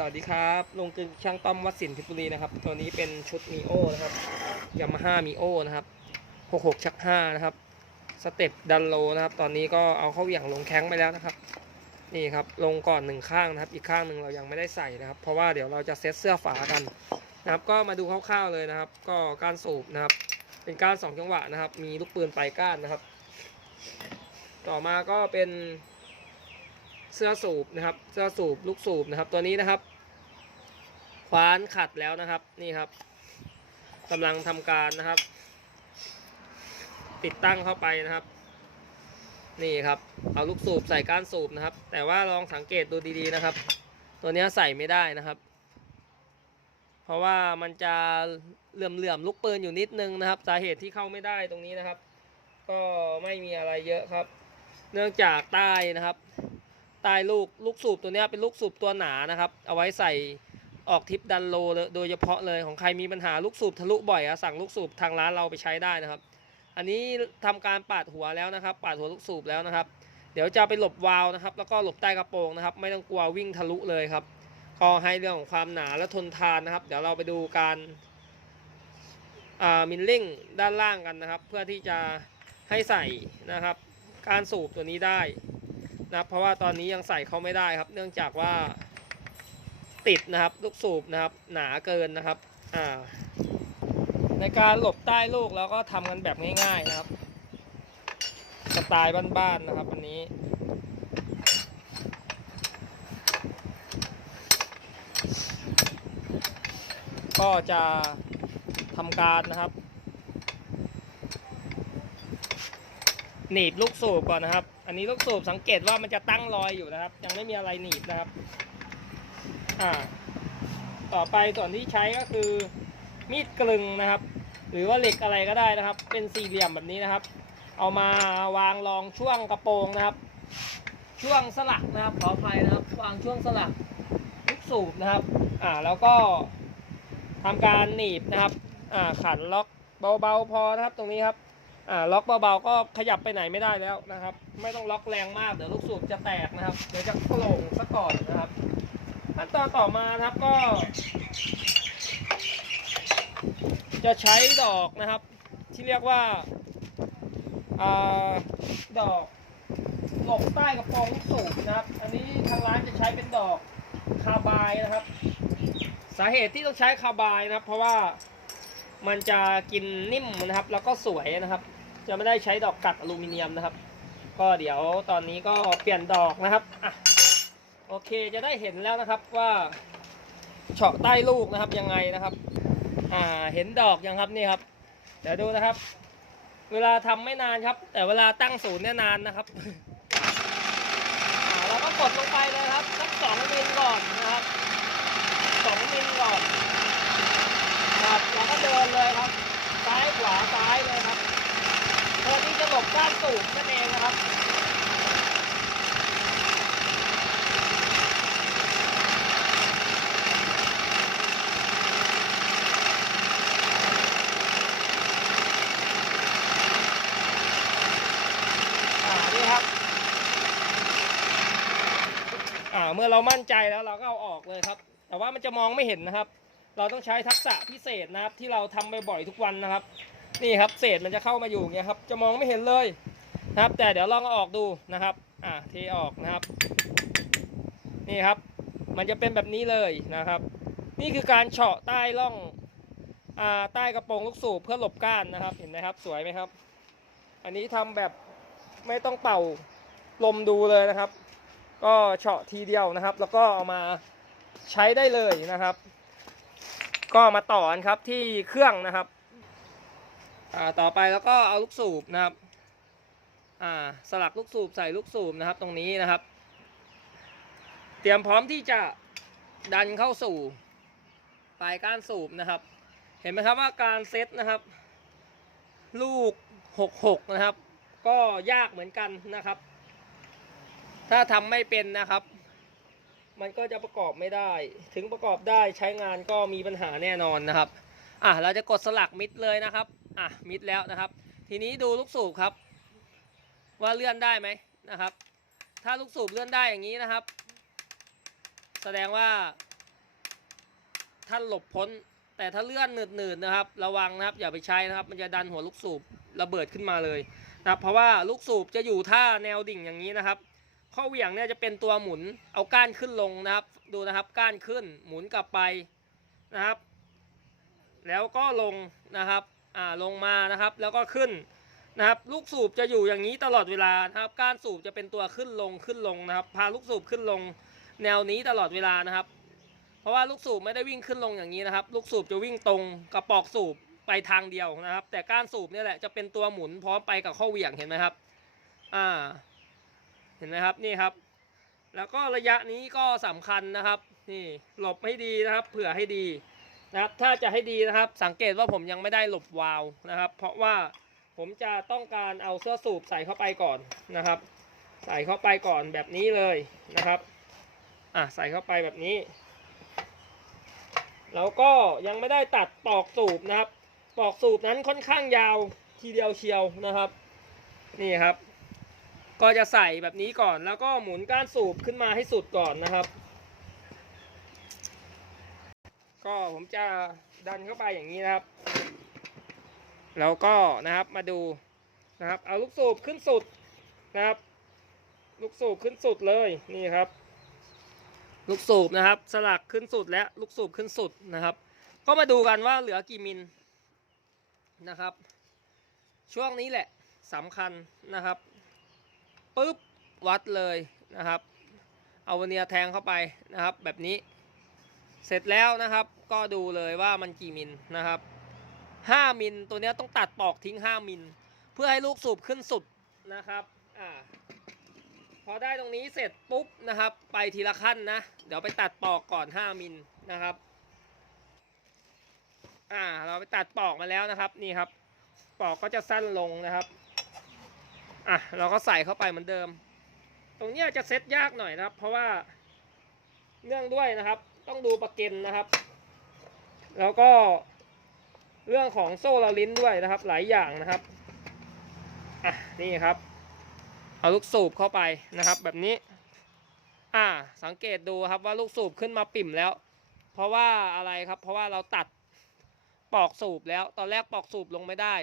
สวัสดีครับลงกึงช่างต้อมวัดสินพชรบุรีนะครับ ตัวนี้เป็นชุดมีโอนะครับยามาฮ่ามีโอนะครับ66ชัก5นะครับ สเต็ปดันโลนะครับ ตอนนี้ก็เอาเข้าเหวี่ยงลงแข้งไปแล้วนะครับ นี่ครับ ลงก่อนหนึ่งข้างนะครับ อีกข้างหนึ่งเรายังไม่ได้ใส่นะครับ เพราะว่าเดี๋ยวเราจะเซตเสื้อฝากันนะครับ ก็มาดูคร่าวๆเลยนะครับ ก็การสูบนะครับ เป็นการสองจังหวะนะครับ มีลูกปืนปลายก้านนะครับ ต่อมาก็เป็น เสื้อสูบนะครับ เสื้อสูบลูกสูบนะครับ ตัวนี้นะครับ คว้านขัดแล้วนะครับ นี่ครับกำลังทำการนะครับ ติดตั้งเข้าไปนะครับ นี่ครับ เอาลูกสูบใส่ก้านสูบนะครับ แต่ว่าลองสังเกตดูดีๆนะครับ ตัวนี้ใส่ไม่ได้นะครับ เพราะว่ามันจะเหลื่อมๆลูกปืนอยู่นิดนึงนะครับ สาเหตุที่เข้าไม่ได้ตรงนี้นะครับ ก็ไม่มีอะไรเยอะครับเนื่องจากใต้นะครับ ใต้ลูกลูกสูบตัวนี้เป็นลูกสูบตัวหนานะครับ เอาไว้ใส่ออกทิปดันโลโดยเฉพาะเลยของใครมีปัญหาลูกสูบทะลุบ่อยอะสั่งลูกสูบทางร้านเราไปใช้ได้นะครับ อันนี้ทำการปาดหัวแล้วนะครับ ปาดหัวลูกสูบแล้วนะครับ เดี๋ยวจะไปหลบวาล์วนะครับ แล้วก็หลบใต้กระโปรงนะครับ ไม่ต้องกลัววิ่งทะลุเลยครับก็ให้เรื่องของความหนาและทนทานนะครับ เดี๋ยวเราไปดูการมิลลิ่งด้านล่างกันนะครับ เพื่อที่จะให้ใส่นะครับ การสูบตัวนี้ได้ นะครับ เพราะว่าตอนนี้ยังใส่เขาไม่ได้ครับ เนื่องจากว่าติดนะครับ ลูกสูบนะครับ หนาเกินนะครับ อ่า ในการหลบใต้ลูกเราก็ทำกันแบบง่ายๆนะครับ สไตล์บ้านๆนะครับอันนี้ก็จะทำการนะครับ หนีบลูกสูบก่อนนะครับ อันนี้ลูกสูบสังเกตว่ามันจะตั้งรอยอยู่นะครับ ยังไม่มีอะไรหนีบนะครับ อ่า ต่อไปส่วนที่ใช้ก็คือมีดกลึงนะครับ หรือว่าเหล็กอะไรก็ได้นะครับ เป็นสี่เหลี่ยมแบบนี้นะครับ เอามาวางรองช่วงกระโปรงนะครับ ช่วงสลักนะครับ ขออภัยนะครับ วางช่วงสลักลูกสูบนะครับ อ่า แล้วก็ทำการหนีบนะครับ อ่า ขันล็อกเบาๆพอนะครับ ตรงนี้ครับ อ่าล็อกเบาๆก็ขยับไปไหนไม่ได้แล้วนะครับ ไม่ต้องล็อกแรงมากเดี๋ยวลูกสูบจะแตกนะครับ เดี๋ยวจะโผล่ซะก่อนนะครับขั้นตอนต่อมานะครับก็ จะใช้ดอกนะครับ ที่เรียกว่าอ่าดอกหลบใต้กระโปรงลูกสูบนะครับ อันนี้ทางร้านจะใช้เป็นดอกคาบายนะครับ สาเหตุที่ต้องใช้คาบายนะครับ เพราะว่ามันจะกินนิ่มนะครับ แล้วก็สวยนะครับ จะไม่ได้ใช้ดอกกัดอลูมิเนียมนะครับ ก็เดี๋ยวตอนนี้ก็เปลี่ยนดอกนะครับอะโอเคจะได้เห็นแล้วนะครับว่าเฉาะใต้ลูกนะครับยังไงนะครับ อ่าเห็นดอกยังครับนี่ครับ เดี๋ยวดูนะครับ เวลาทำไม่นานครับ แต่เวลาตั้งศูนย์เนี่ยนานนะครับอ่าเราก็กดลงไปเลยครับสักสองมิลก่อนนะครับสองมิลก่อนครับแล้วก็เดินเลยครับ ซ้ายขวาซ้ายเลยครับ เพื่อที่จะหลบก้าน สูบนั่นเองนะครับอ่านี่ครับอ่าเมื่อเรามั่นใจแล้วเราก็เอาออกเลยครับ แต่ว่ามันจะมองไม่เห็นนะครับ เราต้องใช้ทักษะพิเศษนะครับ ที่เราทำบ่อยๆทุกวันนะครับ นี่ครับเศษมันจะเข้ามาอยู่อย่างเงี้ยครับ จะมองไม่เห็นเลย นะครับ แต่เดี๋ยวลองออกดูนะครับ อ่าเทออกนะครับ นี่ครับ มันจะเป็นแบบนี้เลยนะครับ นี่คือการเฉาะใต้ร่องอ่าใต้กระโปรงลูกสูบเพื่อหลบก้านนะครับ เห็นไหมครับ สวยไหมครับ อันนี้ทำแบบไม่ต้องเป่าลมดูเลยนะครับ ก็เฉาะทีเดียวนะครับ แล้วก็เอามาใช้ได้เลยนะครับ ก็มาต่อนครับที่เครื่องนะครับ อ่าต่อไปแล้วก็เอาลูกสูบนะครับ สลักลูกสูบใส่ลูกสูบนะครับตรงนี้นะครับ เตรียมพร้อมที่จะดันเข้าสู่ปลายก้านสูบนะครับ เห็นไหมครับว่าการเซตนะครับ ลูก 66 นะครับ ก็ยากเหมือนกันนะครับ ถ้าทำไม่เป็นนะครับ มันก็จะประกอบไม่ได้ ถึงประกอบได้ใช้งานก็มีปัญหาแน่นอนนะครับอะเราจะกดสลักมิดเลยนะครับอะมิดแล้วนะครับ ทีนี้ดูลูกสูบครับ ว่าเลื่อนได้ไหมนะครับ ถ้าลูกสูบเลื่อนได้อย่างนี้นะครับ แสดงว่าท่านหลบพ้น แต่ถ้าเลื่อนหนืดๆนะครับ ระวังนะครับอย่าไปใช้นะครับ มันจะดันหัวลูกสูบระเบิดขึ้นมาเลยนะเพราะว่าลูกสูบจะอยู่ท่าแนวดิ่งอย่างนี้นะครับ ข้อเหวี่ยงเนี่ยจะเป็นตัวหมุนเอาก้านขึ้นลงนะครับ ดูนะครับก้านขึ้นหมุนกลับไปนะครับ แล้วก็ลงนะครับอ่าลงมานะครับ แล้วก็ขึ้น นะครับลูกสูบจะอยู่อย่างนี้ตลอดเวลานะครับก้านสูบจะเป็นตัวขึ้นลงขึ้นลงนะครับ พาลูกสูบขึ้นลงแนวนี้ตลอดเวลานะครับ เพราะว่าลูกสูบไม่ได้วิ่งขึ้นลงอย่างนี้นะครับ ลูกสูบจะวิ่งตรงกระปอกสูบไปทางเดียวนะครับ แต่ก้านสูบเนี่ยแหละจะเป็นตัวหมุนพร้อมไปกับข้อเหวี่ยงเห็นไหมครับอ่าเห็นไหมครับนี่ครับ แล้วก็ระยะนี้ก็สำคัญนะครับนี่หลบให้ดีนะครับ เผื่อให้ดีนะครับ ถ้าจะให้ดีนะครับ สังเกตว่าผมยังไม่ได้หลบวาล์วนะครับ เพราะว่า ผมจะต้องการเอาเสื้อสูบใส่เข้าไปก่อนนะครับ ใส่เข้าไปก่อนแบบนี้เลยนะครับอะใส่เข้าไปแบบนี้ แล้วก็ยังไม่ได้ตัดปอกสูบนะครับ ปอกสูบนั้นค่อนข้างยาวทีเดียวเชียวนะครับ นี่ครับ ก็จะใส่แบบนี้ก่อน แล้วก็หมุนก้านสูบขึ้นมาให้สุดก่อนนะครับ ก็ผมจะดันเข้าไปอย่างนี้นะครับ แล้วก็นะครับมาดูนะครับเอาลูกสูบขึ้นสุดนะครับ ลูกสูบขึ้นสุดเลยนี่ครับ ลูกสูบนะครับ สลักขึ้นสุดและลูกสูบขึ้นสุดนะครับ ก็มาดูกันว่าเหลือกี่มิลนะครับ ช่วงนี้แหละสำคัญนะครับปุ๊บวัดเลยนะครับเอาวาเนียแทงเข้าไปนะครับแบบนี้ เสร็จแล้วนะครับ ก็ดูเลยว่ามันกี่มิลนะครับ 5มิลตัวนี้ต้องตัดปอกทิ้ง 5มิลเพื่อให้ลูกสูบขึ้นสุดนะครับอ่าพอได้ตรงนี้เสร็จปุ๊บนะครับ ไปทีละขั้นนะ เดี๋ยวไปตัดปอกก่อน 5มิลนะครับอ่าเราไปตัดปอกมาแล้วนะครับนี่ครับ ปอกก็จะสั้นลงนะครับอะเราก็ใส่เข้าไปเหมือนเดิม ตรงเนี้ยจะเซ็ตยากหน่อยนะครับ เพราะว่าเนื่องด้วยนะครับ ต้องดูประเก็นนะครับ แล้วก็ เรื่องของโซ่ลาลิ้นด้วยนะครับ หลายอย่างนะครับอะนี่ครับ เอาลูกสูบเข้าไปนะครับ แบบนี้ อ่า สังเกตดูครับว่าลูกสูบขึ้นมาปิ่มแล้ว เพราะว่าอะไรครับ เพราะว่าเราตัดปอกสูบแล้ว ตอนแรกปอกสูบลงไม่ได้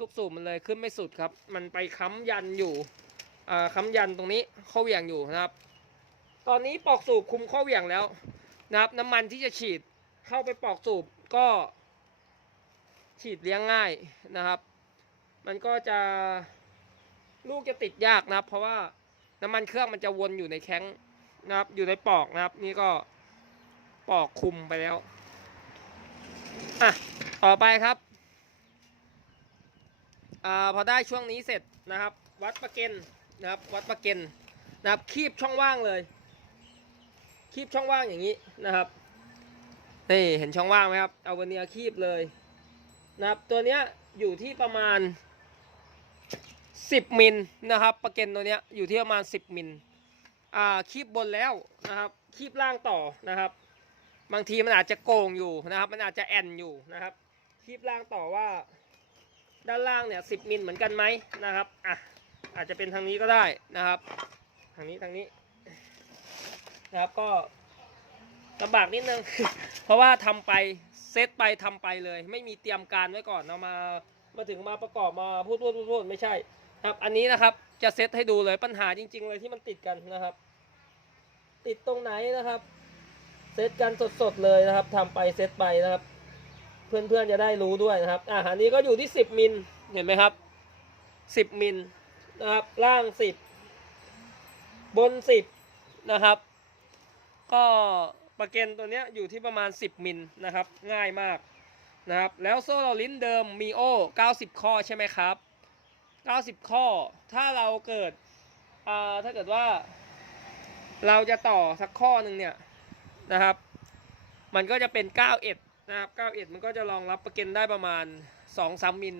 ลูกสูบมันเลยขึ้นไม่สุดครับ มันไปค้ำยันอยู่อ่าค้ำยันตรงนี้ข้อเหวี่ยงอยู่นะครับ ตอนนี้ปอกสูบคุมข้อเหวี่ยงแล้วนะครับ น้ำมันที่จะฉีดเข้าไปปอกสูบก็ ฉีดเลี้ยงง่ายนะครับ มันก็จะลูกจะติดยากนะครับ เพราะว่าน้ำมันเครื่องมันจะวนอยู่ในแข้งนะครับ อยู่ในปอกนะครับ นี่ก็ปอกคุมไปแล้วอะต่อไปครับอ่าพอได้ช่วงนี้เสร็จนะครับ วัดประเก็นนะครับ วัดประเก็นนะครับคีบช่องว่างเลย คีบช่องว่างอย่างนี้นะครับนี่เห็นช่องว่างไหมครับเอาวาเนียร์คีบเลย นะครับ ตัวเนี้ยอยู่ที่ประมาณ 10 มิลนะครับประเก็นตัวเนี้ยอยู่ที่ประมาณ 10 มิลอ่าคีบบนแล้วนะครับ คีบล่างต่อนะครับ บางทีมันอาจจะโกงอยู่นะครับ มันอาจจะแอนอยู่นะครับ คีบล่างต่อว่า ด้านล่างเนี่ย10มิลเหมือนกันไหมนะครับอะอาจจะเป็นทางนี้ก็ได้นะครับ ทางนี้ทางนี้นะครับก็ลำบากนิดนึง เพราะว่าทำไป เซตไปทำไปเลย ไม่มีเตรียมการไว้ก่อนเอามามาถึงมาประกอบมาพูดพูดพูดพดไม่ใช่ครับ อันนี้นะครับจะเซตให้ดูเลยปัญหาจริง ๆ เลยที่มันติดกันนะครับ ติดตรงไหนนะครับ เซตกันสดๆเลยนะครับทำไปเซตไปนะครับ เพื่อนๆจะได้รู้ด้วยนะครับอ่าอันนี้ก็อยู่ที่ 10 มิลเห็นไหมครับ 10 มิลนะครับล่าง 10 บน 10 นะครับ ก็ ประเกนตัวนี้อยู่ที่ประมาณ 10 มิลนะครับ ง่ายมากนะครับ แล้วโซ่เราลิ้นเดิมมีโอ90 ข้อใช่ไหมครับ 90 ข้อ ถ้าเราเกิดถ้าเกิดว่า เราจะต่อสักข้อหนึ่งเนี่ยนะครับ มันก็จะเป็น 91 นะครับ 91 มันก็จะรองรับประเกนได้ประมาณ 2-3 มิล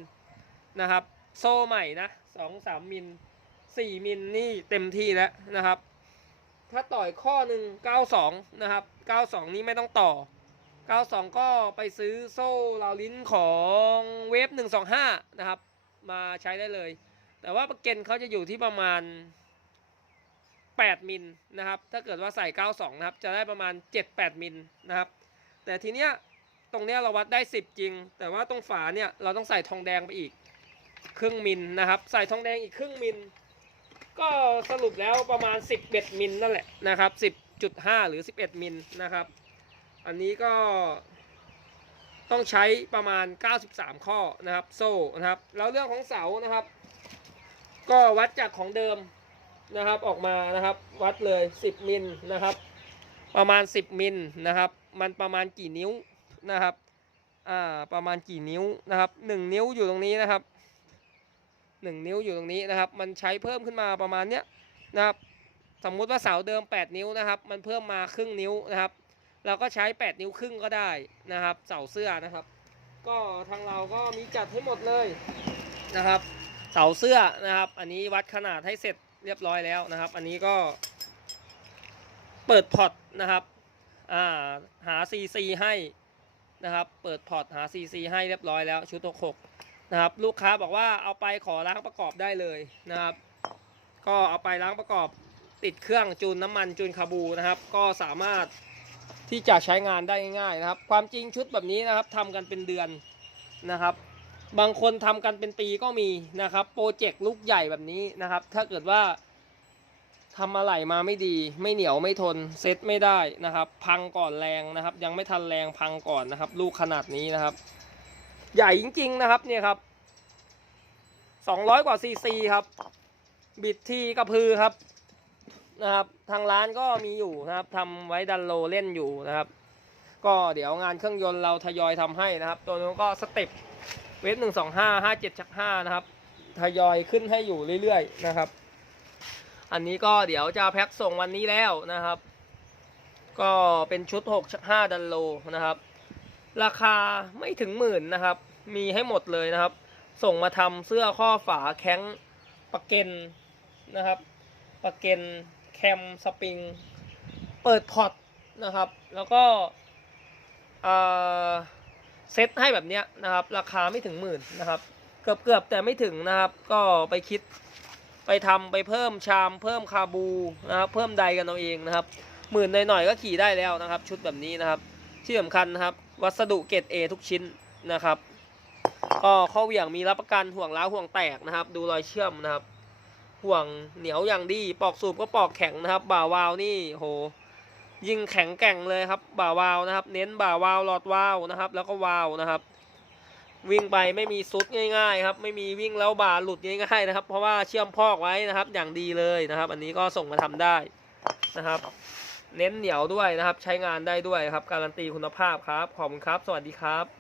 นะครับ โซ่ใหม่นะ 2-3 มิล 4 มิลนี่เต็มที่แล้วนะครับ ถ้าต่อยข้อหนึ่ง92 นะครับ 92 นี้ไม่ต้องต่อ 92 ก็ไปซื้อโซ่ราวลิ้นของเวฟ125 นะครับ มาใช้ได้เลย แต่ว่าประเก็นเขาจะอยู่ที่ประมาณ 8 มิลนะครับ ถ้าเกิดว่าใส่ 92 นะครับ จะได้ประมาณ 7-8 มิลนะครับ แต่ทีเนี้ยตรงเนี้ยเราวัดได้ 10 จริง แต่ว่าตรงฝาเนี่ยเราต้องใส่ทองแดงไปอีกครึ่งมิลนะครับ ใส่ทองแดงอีกครึ่งมิล ก็สรุปแล้วประมาณ 11 มิลนั่นแหละนะครับ 10.5 หรือ 11 มิลนะครับ อันนี้ก็ต้องใช้ประมาณ 93 ข้อนะครับ โซ่นะครับ แล้วเรื่องของเสานะครับ ก็วัดจากของเดิมนะครับออกมานะครับ วัดเลย 10 มิลนะครับ ประมาณ 10 มิลนะครับ มันประมาณกี่นิ้วนะครับ อ่าประมาณกี่นิ้วนะครับ 1 นิ้วอยู่ตรงนี้นะครับ 1 นิ้วอยู่ตรงนี้นะครับ มันใช้เพิ่มขึ้นมาประมาณเนี้ยนะครับสมมุติว่าเสาเดิม 8 นิ้วนะครับ มันเพิ่มมาครึ่งนิ้วนะครับ เราก็ใช้ 8 นิ้วครึ่งก็ได้นะครับ เสาเสื้อนะครับ ก็ทางเราก็มีจัดให้หมดเลยนะครับ เสาเสื้อนะครับ อันนี้วัดขนาดให้เสร็จเรียบร้อยแล้วนะครับ อันนี้ก็เปิดพอร์ตนะครับอ่าหา CC ให้นะครับ เปิดพอร์ตหา CC ให้เรียบร้อยแล้วชุด 66 นะครับลูกค้าบอกว่าเอาไปขอล้างประกอบได้เลยนะครับ ก็เอาไปล้างประกอบติดเครื่องจูนน้ำมันจูนคาบูนะครับ ก็สามารถที่จะใช้งานได้ง่ายๆนะครับ ความจริงชุดแบบนี้นะครับทำกันเป็นเดือนนะครับ บางคนทำกันเป็นปีก็มีนะครับโปรเจกต์ลูกใหญ่แบบนี้นะครับ ถ้าเกิดว่าทำอะไรมาไม่ดี ไม่เหนียวไม่ทนเซ็ตไม่ได้นะครับ พังก่อนแรงนะครับ ยังไม่ทันแรงพังก่อนนะครับ ลูกขนาดนี้นะครับ ใหญ่จริง ๆ นะครับเนี่ยครับ200กว่าซีซีครับ บิดทีกระพือครับนะครับ ทางร้านก็มีอยู่นะครับทำไว้ดันโลเล่นอยู่นะครับ ก็เดี๋ยวงานเครื่องยนต์เราทยอยทำให้นะครับ ตัวนู้นก็สเต็ปเวฟหนึ่งสองห้าห้าเจ็ดชักห้านะครับ ทยอยขึ้นให้อยู่เรื่อยๆนะครับ อันนี้ก็เดี๋ยวจะแพ็คส่งวันนี้แล้วนะครับ ก็เป็นชุด6ชัก5ดันโลนะครับ ราคาไม่ถึงหมื่นนะครับ มีให้หมดเลยนะครับ ส่งมาทำเสื้อข้อฝาแข้งปะเกนนะครับปะเกนแคมสปริง เปิดพอตนะครับ แล้วก็เซตให้แบบเนี้ยนะครับ ราคาไม่ถึงหมื่นนะครับ เกือบเกือบๆแต่ไม่ถึงนะครับ ก็ไปคิดไปทำไปเพิ่มชาม เพิ่มคาบูนะครับ เพิ่มใดกันเอาเองนะครับ หมื่นหน่อยๆก็ขี่ได้แล้วนะครับ ชุดแบบนี้นะครับ ที่สำคัญนะครับ วัสดุเกรด A ทุกชิ้นนะครับ ก็ข้อเหวี่ยงมีรับประกันห่วงล้าห่วงแตกนะครับ ดูรอยเชื่อมนะครับ ห่วงเหนียวอย่างดีปอกสูบก็ปอกแข็งนะครับ บ่าวาวนี่โหยิงแข็งแกร่งเลยครับ บ่าวาวนะครับ เน้นบ่าวาวหลอดวาวนะครับ แล้วก็วาวนะครับ วิ่งไปไม่มีซุดง่ายๆครับ ไม่มีวิ่งแล้วบ่าหลุดง่ายๆนะครับ เพราะว่าเชื่อมพอกไว้นะครับ อย่างดีเลยนะครับ อันนี้ก็ส่งมาทำได้นะครับ เน้นเหนียวด้วยนะครับ ใช้งานได้ด้วยครับ การันตีคุณภาพครับ ขอบคุณครับ สวัสดีครับ